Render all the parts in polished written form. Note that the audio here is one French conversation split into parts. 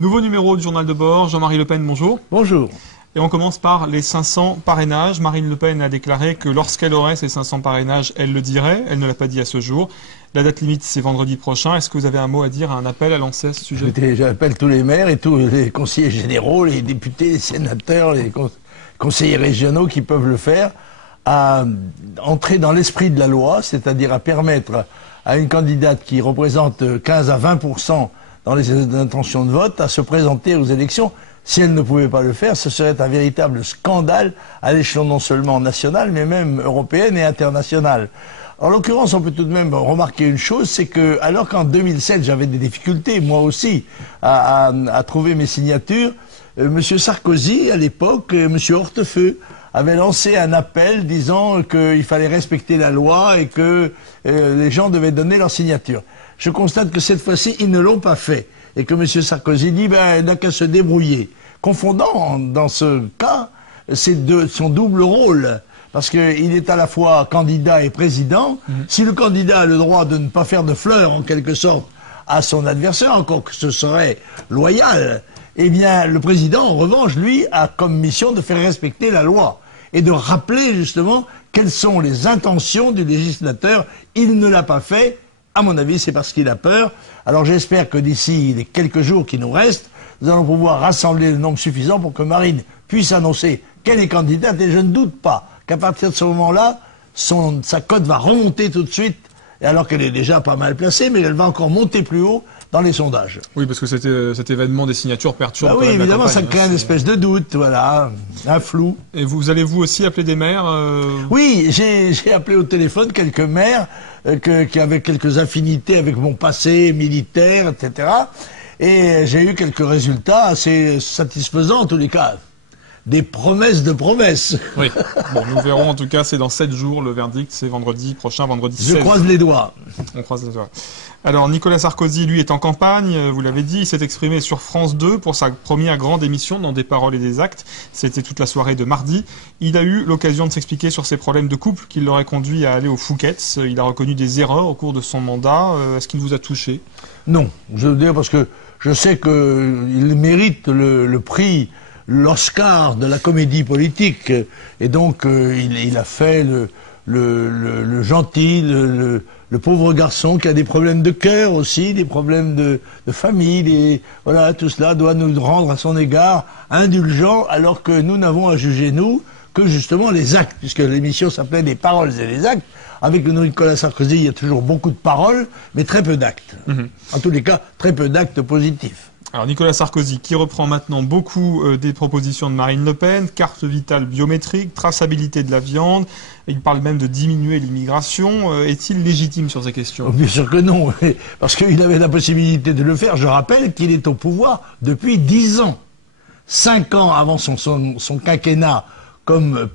Nouveau numéro du journal de bord, Jean-Marie Le Pen, bonjour. Bonjour. Et on commence par les 500 parrainages. Marine Le Pen a déclaré que lorsqu'elle aurait ces 500 parrainages, elle le dirait. Elle ne l'a pas dit à ce jour. La date limite, c'est vendredi prochain. Est-ce que vous avez un mot à dire, un appel à lancer à ce sujet? J'appelle tous les maires et tous les conseillers généraux, les députés, les sénateurs, les conseillers régionaux qui peuvent le faire, à entrer dans l'esprit de la loi, c'est-à-dire à permettre à une candidate qui représente 15 à 20% dans les intentions de vote à se présenter aux élections. Si elle ne pouvait pas le faire, ce serait un véritable scandale à l'échelon non seulement national, mais même européen et international. En l'occurrence, on peut tout de même remarquer une chose, c'est que, alors qu'en 2007, j'avais des difficultés, moi aussi, à trouver mes signatures, M. Sarkozy, à l'époque, M. Hortefeux, avait lancé un appel disant qu'il fallait respecter la loi et que les gens devaient donner leur signature. Je constate que cette fois-ci, ils ne l'ont pas fait. Et que M. Sarkozy dit, il n'a qu'à se débrouiller. Confondant, dans ce cas, son double rôle. Parce qu'il est à la fois candidat et président. Si le candidat a le droit de ne pas faire de fleurs, en quelque sorte, à son adversaire, encore que ce serait loyal, eh bien, le président, en revanche, lui, a comme mission de faire respecter la loi. Et de rappeler, justement, quelles sont les intentions du législateur. Il ne l'a pas fait. À mon avis, c'est parce qu'il a peur. Alors j'espère que d'ici les quelques jours qui nous restent, nous allons pouvoir rassembler le nombre suffisant pour que Marine puisse annoncer qu'elle est candidate. Et je ne doute pas qu'à partir de ce moment-là, sa cote va remonter tout de suite, alors qu'elle est déjà pas mal placée, mais elle va encore monter plus haut dans les sondages. Oui, parce que cet événement des signatures perturbe oui, évidemment, ça crée une espèce de doute, voilà, un flou. Et allez-vous aussi appeler des maires Oui, j'ai appelé au téléphone quelques maires qui avaient quelques affinités avec mon passé militaire, etc. Et j'ai eu quelques résultats assez satisfaisants en tous les cas. Des promesses de promesses. Oui, bon, nous verrons en tout cas, c'est dans 7 jours le verdict, c'est vendredi prochain, vendredi 16. Je croise les doigts. On croise les doigts. Alors Nicolas Sarkozy, lui, est en campagne, vous l'avez dit, il s'est exprimé sur France 2 pour sa première grande émission dans Des paroles et des actes. C'était toute la soirée de mardi. Il a eu l'occasion de s'expliquer sur ses problèmes de couple qui l'auraient conduit à aller au Fouquet's. Il a reconnu des erreurs au cours de son mandat. Est-ce qu'il vous a touché? Non, je veux dire parce que je sais qu'il mérite le prix, l'Oscar de la comédie politique, et donc il a fait le gentil, le pauvre garçon qui a des problèmes de cœur aussi, des problèmes de famille, voilà, tout cela doit nous rendre à son égard indulgents, alors que nous n'avons à juger, nous, que justement les actes, puisque l'émission s'appelait Des paroles et des actes. Avec le Nicolas Sarkozy, il y a toujours beaucoup de paroles, mais très peu d'actes. En tous les cas, très peu d'actes positifs. Alors Nicolas Sarkozy, qui reprend maintenant beaucoup des propositions de Marine Le Pen, carte vitale biométrique, traçabilité de la viande, il parle même de diminuer l'immigration. Est-il légitime sur ces questions? Bien sûr que non, parce qu'il avait la possibilité de le faire. Je rappelle qu'il est au pouvoir depuis 10 ans. 5 ans avant son quinquennat comme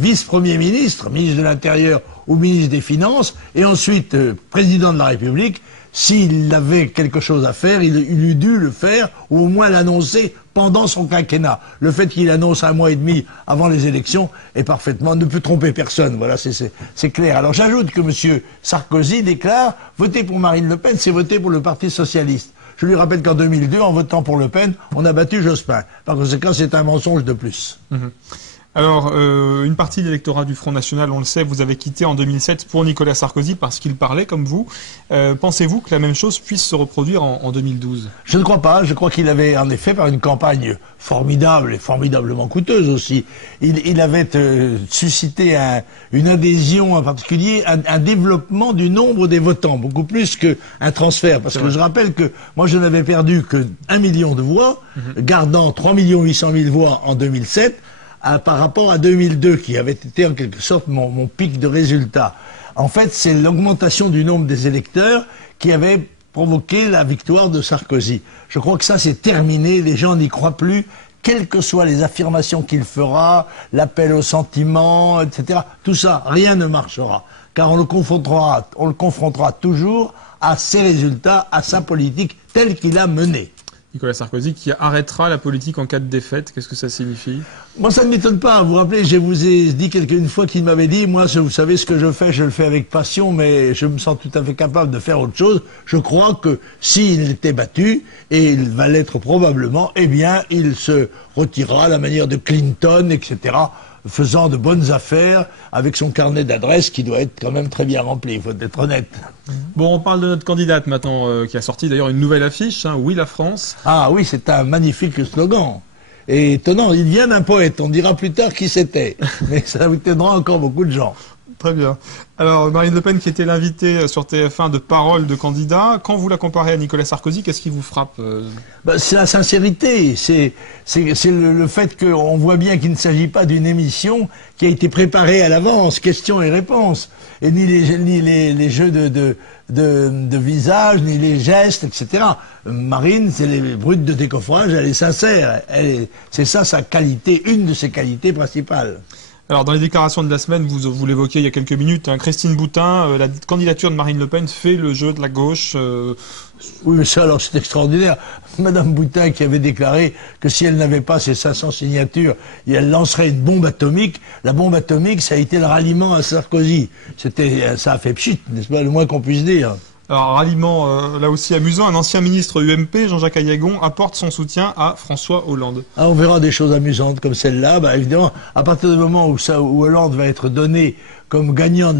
vice-premier ministre, ministre de l'Intérieur ou ministre des Finances, et ensuite président de la République. S'il avait quelque chose à faire, il eût dû le faire, ou au moins l'annoncer pendant son quinquennat. Le fait qu'il annonce 1 mois et demi avant les élections est parfaitement, ne peut tromper personne. Voilà, c'est clair. Alors j'ajoute que M. Sarkozy déclare « Voter pour Marine Le Pen, c'est voter pour le Parti Socialiste ». Je lui rappelle qu'en 2002, en votant pour Le Pen, on a battu Jospin. Par conséquent, c'est un mensonge de plus. Alors, une partie de l'électorat du Front National, on le sait, vous avez quitté en 2007 pour Nicolas Sarkozy parce qu'il parlait comme vous. Pensez-vous que la même chose puisse se reproduire en 2012? Je ne crois pas. Je crois qu'il avait, en effet, par une campagne formidable et formidablement coûteuse aussi, il avait suscité une adhésion en particulier, un développement du nombre des votants, beaucoup plus qu'un transfert. Parce que je rappelle que moi, je n'avais perdu que 1 million de voix, gardant 3 800 000 voix en 2007, par rapport à 2002, qui avait été en quelque sorte mon pic de résultats. En fait, c'est l'augmentation du nombre des électeurs qui avait provoqué la victoire de Sarkozy. Je crois que ça, c'est terminé, les gens n'y croient plus, quelles que soient les affirmations qu'il fera, l'appel au sentiment, etc. Tout ça, rien ne marchera, car on le confrontera toujours à ses résultats, à sa politique telle qu'il a menée. Nicolas Sarkozy, qui arrêtera la politique en cas de défaite. Qu'est-ce que ça signifie? Moi, ça ne m'étonne pas. Vous vous rappelez, je vous ai dit une fois qu'il m'avait dit, moi, vous savez ce que je le fais avec passion, mais je me sens tout à fait capable de faire autre chose. Je crois que s'il était battu, et il va l'être probablement, eh bien, il se retirera à la manière de Clinton, etc., faisant de bonnes affaires avec son carnet d'adresses qui doit être quand même très bien rempli, il faut être honnête. Bon, on parle de notre candidate maintenant, qui a sorti d'ailleurs une nouvelle affiche, hein, Oui la France. Ah oui, c'est un magnifique slogan. Et étonnant, il vient d'un poète, on dira plus tard qui c'était, mais ça étonnera encore beaucoup de gens. Très bien. Alors, Marine Le Pen, qui était l'invitée sur TF1 de Parole de candidat, quand vous la comparez à Nicolas Sarkozy, qu'est-ce qui vous frappe? C'est la sincérité, c'est le fait qu'on voit bien qu'il ne s'agit pas d'une émission qui a été préparée à l'avance, questions et réponses, et ni les jeux de visage, ni les gestes, etc. Marine, c'est les brutes de décoffrage, elle est sincère, c'est ça sa qualité, une de ses qualités principales. Alors, dans les déclarations de la semaine, vous l'évoquiez il y a quelques minutes, hein, Christine Boutin, la candidature de Marine Le Pen fait le jeu de la gauche. Oui, mais ça, alors, c'est extraordinaire. Madame Boutin qui avait déclaré que si elle n'avait pas ses 500 signatures, elle lancerait une bombe atomique. La bombe atomique, ça a été le ralliement à Sarkozy. Ça a fait pchit, n'est-ce pas, le moins qu'on puisse dire. Alors, ralliement, là aussi amusant, un ancien ministre UMP, Jean-Jacques Ayagon, apporte son soutien à François Hollande. Ah, on verra des choses amusantes comme celle-là. Bah, évidemment, à partir du moment où Hollande va être donné comme gagnant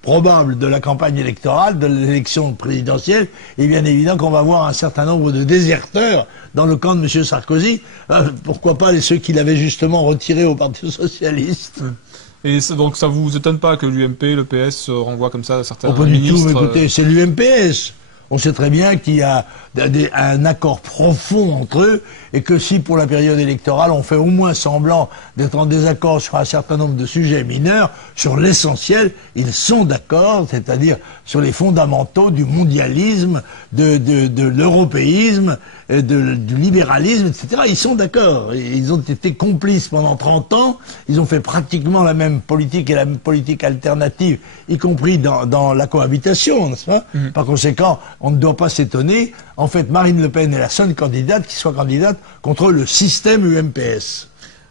probable de la campagne électorale, de l'élection présidentielle, et bien évident qu'on va voir un certain nombre de déserteurs dans le camp de M. Sarkozy. Pourquoi pas ceux qu'il avait justement retirés au Parti Socialiste. Et donc ça vous étonne pas que l'UMP, le PS renvoie comme ça certains pas ministres? Du tout, écoutez, c'est l'UMPS. On sait très bien qu'il y a un accord profond entre eux et que si pour la période électorale on fait au moins semblant d'être en désaccord sur un certain nombre de sujets mineurs, sur l'essentiel, ils sont d'accord, c'est-à-dire sur les fondamentaux du mondialisme, de l'européisme, du libéralisme, etc. Ils sont d'accord. Ils ont été complices pendant 30 ans, ils ont fait pratiquement la même politique et la même politique alternative, y compris dans la cohabitation, n'est-ce pas? Par conséquent, on ne doit pas s'étonner. En fait, Marine Le Pen est la seule candidate qui soit candidate contre le système UMPS.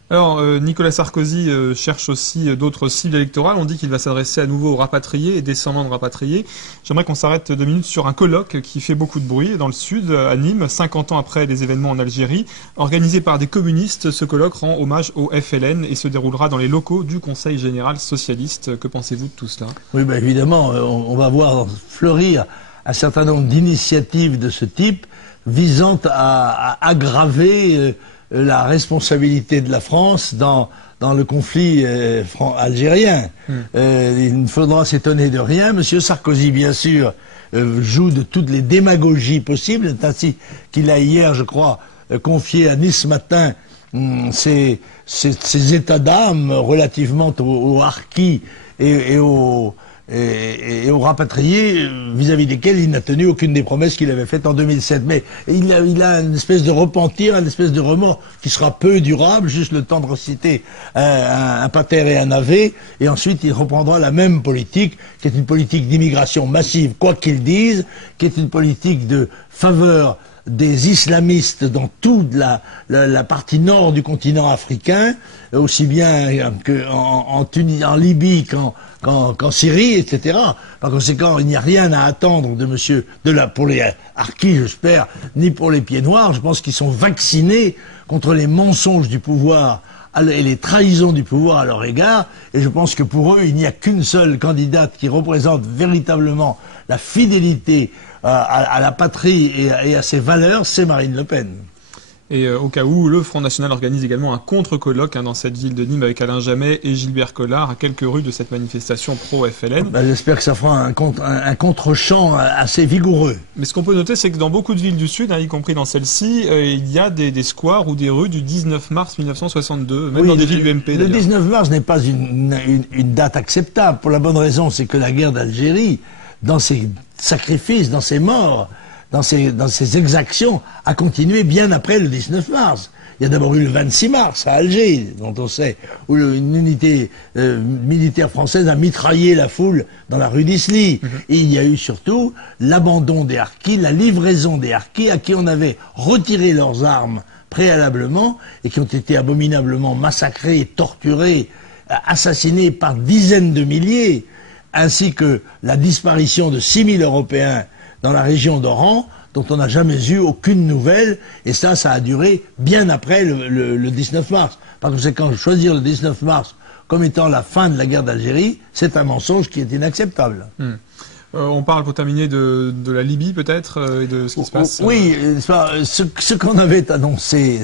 Alors, Nicolas Sarkozy cherche aussi d'autres cibles électorales. On dit qu'il va s'adresser à nouveau aux rapatriés et descendants de rapatriés. J'aimerais qu'on s'arrête 2 minutes sur un colloque qui fait beaucoup de bruit dans le sud, à Nîmes, 50 ans après les événements en Algérie. Organisé par des communistes, ce colloque rend hommage au FLN et se déroulera dans les locaux du Conseil général socialiste. Que pensez-vous de tout cela? Oui, ben évidemment, on va voir fleurir un certain nombre d'initiatives de ce type visant à aggraver la responsabilité de la France dans le conflit algérien. Il ne faudra s'étonner de rien. Monsieur Sarkozy, bien sûr, joue de toutes les démagogies possibles. C'est ainsi qu'il a hier, je crois, confié à Nice Matin ses états d'âme relativement aux harkis et aux rapatriés vis-à-vis desquels il n'a tenu aucune des promesses qu'il avait faites en 2007. Mais il a une espèce de repentir, une espèce de remords qui sera peu durable, juste le temps de reciter un pater et un ave, et ensuite il reprendra la même politique, qui est une politique d'immigration massive, quoi qu'ils disent, qui est une politique de faveur des islamistes dans toute la partie nord du continent africain, aussi bien en Libye qu'en Syrie, etc. Par conséquent, il n'y a rien à attendre de monsieur, pour les harkis, j'espère, ni pour les pieds noirs. Je pense qu'ils sont vaccinés contre les mensonges du pouvoir et les trahisons du pouvoir à leur égard. Et je pense que pour eux, il n'y a qu'une seule candidate qui représente véritablement la fidélité à la patrie et à ses valeurs, c'est Marine Le Pen. Et au cas où, le Front National organise également un contre-colloque dans cette ville de Nîmes avec Alain Jamet et Gilbert Collard à quelques rues de cette manifestation pro-FLN. J'espère que ça fera un contre-champ assez vigoureux. Mais ce qu'on peut noter, c'est que dans beaucoup de villes du Sud, y compris dans celle-ci, il y a des squares ou des rues du 19 mars 1962, même dans des villes UMP. Le 19 mars n'est pas une date acceptable, pour la bonne raison, c'est que la guerre d'Algérie, dans ses sacrifices, dans ses morts, dans ses exactions, a continué bien après le 19 mars. Il y a d'abord eu le 26 mars à Alger, dont on sait, où une unité militaire française a mitraillé la foule dans la rue d'Isly. Et il y a eu surtout l'abandon des harkis, la livraison des harkis à qui on avait retiré leurs armes préalablement et qui ont été abominablement massacrés, torturés, assassinés par dizaines de milliers, ainsi que la disparition de 6000 Européens dans la région d'Oran, dont on n'a jamais eu aucune nouvelle, et ça a duré bien après le 19 mars. Par conséquent, choisir le 19 mars comme étant la fin de la guerre d'Algérie, c'est un mensonge qui est inacceptable. On parle, pour terminer, de la Libye, peut-être, et de ce qui se passe. Oui, ce qu'on avait annoncé,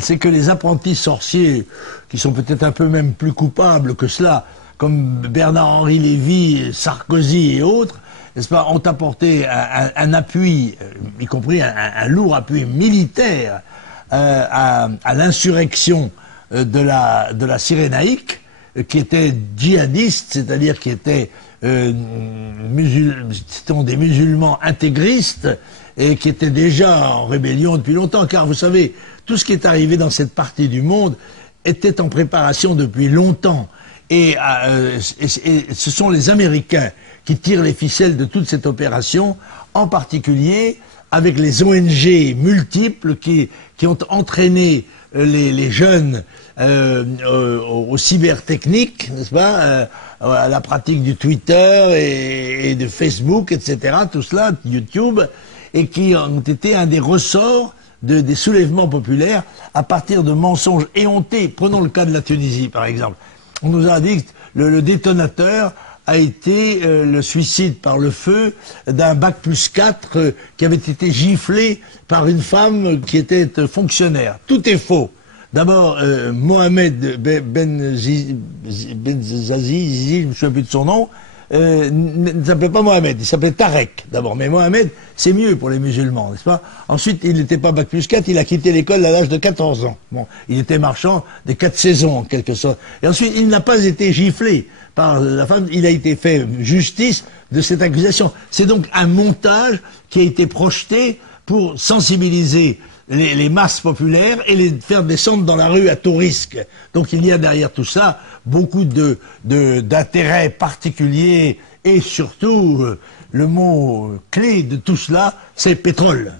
c'est que les apprentis sorciers, qui sont peut-être un peu même plus coupables que cela, comme Bernard-Henri Lévy, Sarkozy et autres, n'est-ce pas, ont apporté un appui, y compris un lourd appui militaire à l'insurrection de la Cyrénaïque, qui était djihadiste, c'est-à-dire qui était des musulmans intégristes et qui étaient déjà en rébellion depuis longtemps. Car vous savez, tout ce qui est arrivé dans cette partie du monde était en préparation depuis longtemps. Et ce sont les Américains qui tirent les ficelles de toute cette opération, en particulier avec les ONG multiples qui ont entraîné les jeunes aux cybertechniques, n'est-ce pas, à la pratique du Twitter et de Facebook, etc., tout cela, YouTube, et qui ont été un des ressorts des soulèvements populaires à partir de mensonges éhontés. Prenons le cas de la Tunisie, par exemple. On nous a dit que le détonateur a été le suicide par le feu d'un bac plus 4 qui avait été giflé par une femme qui était fonctionnaire. Tout est faux. D'abord, Mohamed Benzazi, je ne me souviens plus de son nom, ne s'appelait pas Mohamed, il s'appelait Tarek d'abord. Mais Mohamed, c'est mieux pour les musulmans, n'est-ce pas? Ensuite, il n'était pas bac plus 4, il a quitté l'école à l'âge de 14 ans. Bon, il était marchand des 4 saisons, en quelque sorte. Et ensuite, il n'a pas été giflé par la femme, il a été fait justice de cette accusation. C'est donc un montage qui a été projeté pour sensibiliser les masses populaires et les faire descendre dans la rue à tout risque. Donc il y a derrière tout ça beaucoup d'intérêts particuliers et surtout le mot clé de tout cela, c'est pétrole.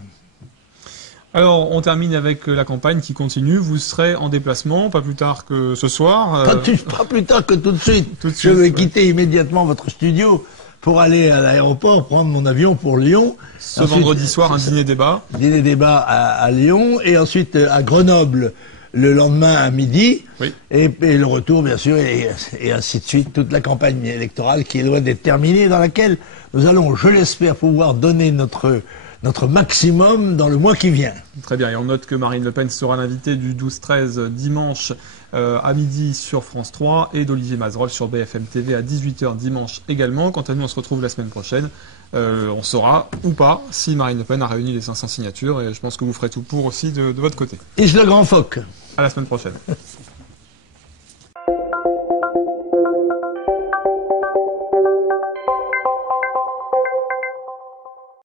Alors, on termine avec la campagne qui continue. Vous serez en déplacement, pas plus tard que ce soir. Pas plus tard que tout de suite. Je vais quitter immédiatement votre studio pour aller à l'aéroport, prendre mon avion pour Lyon. Ensuite, vendredi soir, un dîner-débat. Dîner-débat à Lyon, et ensuite à Grenoble le lendemain à midi. Oui. Et le retour, bien sûr, et ainsi de suite. Toute la campagne électorale qui est loin d'être terminée, dans laquelle nous allons, je l'espère, pouvoir donner notre maximum dans le mois qui vient. Très bien, et on note que Marine Le Pen sera l'invitée du 12-13 dimanche à midi sur France 3 et d'Olivier Mazerolles sur BFM TV à 18h dimanche également. Quant à nous, on se retrouve la semaine prochaine. On saura ou pas si Marine Le Pen a réuni les 500 signatures, et je pense que vous ferez tout pour aussi de votre côté. Et je le grand phoque. À la semaine prochaine.